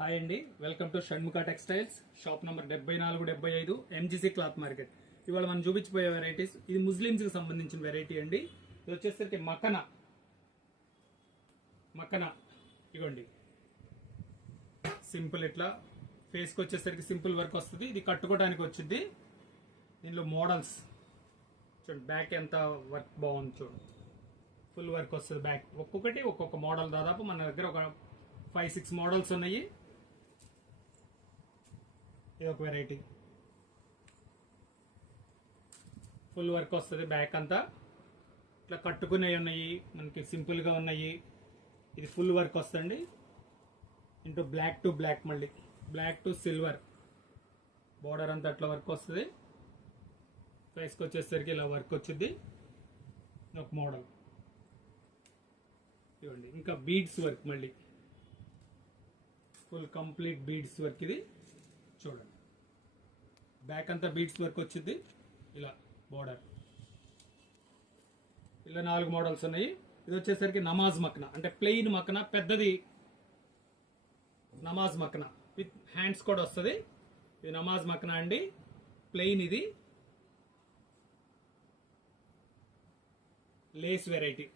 Hi అండి, welcome to Shanmukha textiles, shop number 7475 MGC cloth market. ఇవాళ మనం చూపించిపోయే వెరైటీస్, ఇది ముస్లిమ్స్ కి సంబంధించిన వెరైటీ అండి. ఇది వచ్చేసరికి మక్కన ఇగోండి, సింపుల్ ఇట్లా ఫేస్ కి వచ్చేసరికి సింపుల్ వర్క్ వస్తుంది. ఇది కట్టుకోవడానికి వచ్చింది. దీనిలో మోడల్స్ చూడండి, బ్యాక్ ఎంత వర్క్ బాగుంది చూడండి, ఫుల్ వర్క్ వస్తుంది బ్యాక్. ఒక్కొక్కటి ఒక్కొక్క మోడల్, దాదాపు మన దగ్గర ఒక 5-6 మోడల్స్ ఉన్నాయి. ఇది ఒక వెరైటీ, ఫుల్ వర్క్ వస్తుంది బ్యాక్ అంతా. ఇట్లా కట్టుకునేవి ఉన్నాయి, మనకి సింపుల్ గా ఉన్నాయి. ఇది ఫుల్ వర్క్ వస్తుంది ఇంటూ బ్లాక్ టు బ్లాక్, మళ్ళీ బ్లాక్ టు సిల్వర్ బోర్డర్ అంతా అట్లా వర్క్ వస్తుంది. ఫేస్కి వచ్చేసరికి ఇలా వర్క్ వచ్చింది. ఒక మోడల్ ఇవ్వండి. ఇంకా బీడ్స్ వర్క్, మళ్ళీ ఫుల్ కంప్లీట్ బీడ్స్ వర్క్. ఇది చూడండి, బ్యాక్ అంతా బీడ్స్ వర్క్ వచ్చింది. ఇలా బోర్డర్, ఇలా 4 మోడల్స్ ఉన్నాయి. ఇది వచ్చేసరికి నమాజ్ మక్నా, అంటే ప్లెయిన్ మక్నా, పెద్దది నమాజ్ మక్నా విత్ హ్యాండ్స్ కూడా వస్తుంది. ఇది నమాజ్ మక్నా అండి, ప్లెయిన్. ఇది లేస్ వెరైటీ,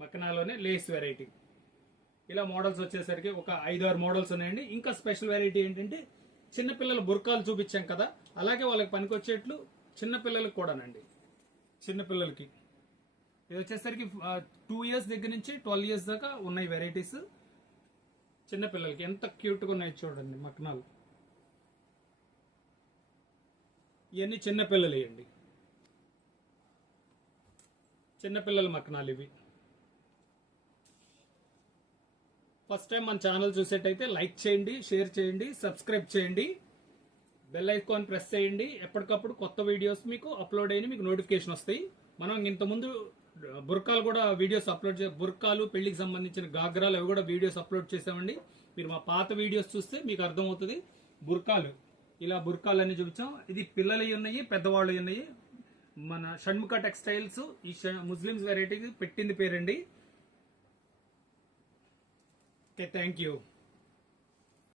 మక్నాలోనే లేస్ వెరైటీ. ఇలా మోడల్స్ వచ్చేసరికి ఒక 5-6 మోడల్స్ ఉన్నాయండి. ఇంకా స్పెషల్ వెరైటీ ఏంటంటే, చిన్నపిల్లల బుర్కాలు చూపించాం కదా, అలాగే వాళ్ళకి పనికొచ్చేట్లు చిన్నపిల్లలకు కూడానండి. చిన్నపిల్లలకి ఇది వచ్చేసరికి 2 ఇయర్స్ దగ్గర నుంచి 12 ఇయర్స్ దాకా ఉన్నాయి వెరైటీస్. చిన్నపిల్లలకి ఎంత క్యూట్గా ఉన్నాయి చూడండి మక్నాలు. ఇవన్నీ చిన్నపిల్లలు ఇవ్వండి, చిన్నపిల్లల మక్నాలు ఇవి. ఫస్ట్ టైం మన ఛానల్ చూసేటైతే లైక్ చేయండి, షేర్ చేయండి, సబ్స్క్రైబ్ చేయండి, బెల్ ఐకాన్ ప్రెస్ చేయండి. ఎప్పటికప్పుడు కొత్త వీడియోస్ మీకు అప్లోడ్ అయిన మీకు నోటిఫికేషన్ వస్తాయి. మనం ఇంతకుముందు బుర్కాలు కూడా వీడియోస్ అప్లోడ్ బుర్కాలు, పెళ్లికి సంబంధించిన గాగ్రాలు, అవి కూడా వీడియోస్ అప్లోడ్ చేసామండి. మీరు మా పాత వీడియోస్ చూస్తే మీకు అర్థమవుతుంది. బుర్కాలు, ఇలా బుర్కాలు అన్ని చూపించాం. ఇది పిల్లలవి ఉన్నాయి, పెద్దవాళ్ళు ఉన్నాయి. మన షణ్ముఖ టెక్స్టైల్స్ ఈ ముస్లిమ్స్ వెరైటీకి పెట్టింది పేరండి. Okay, thank you.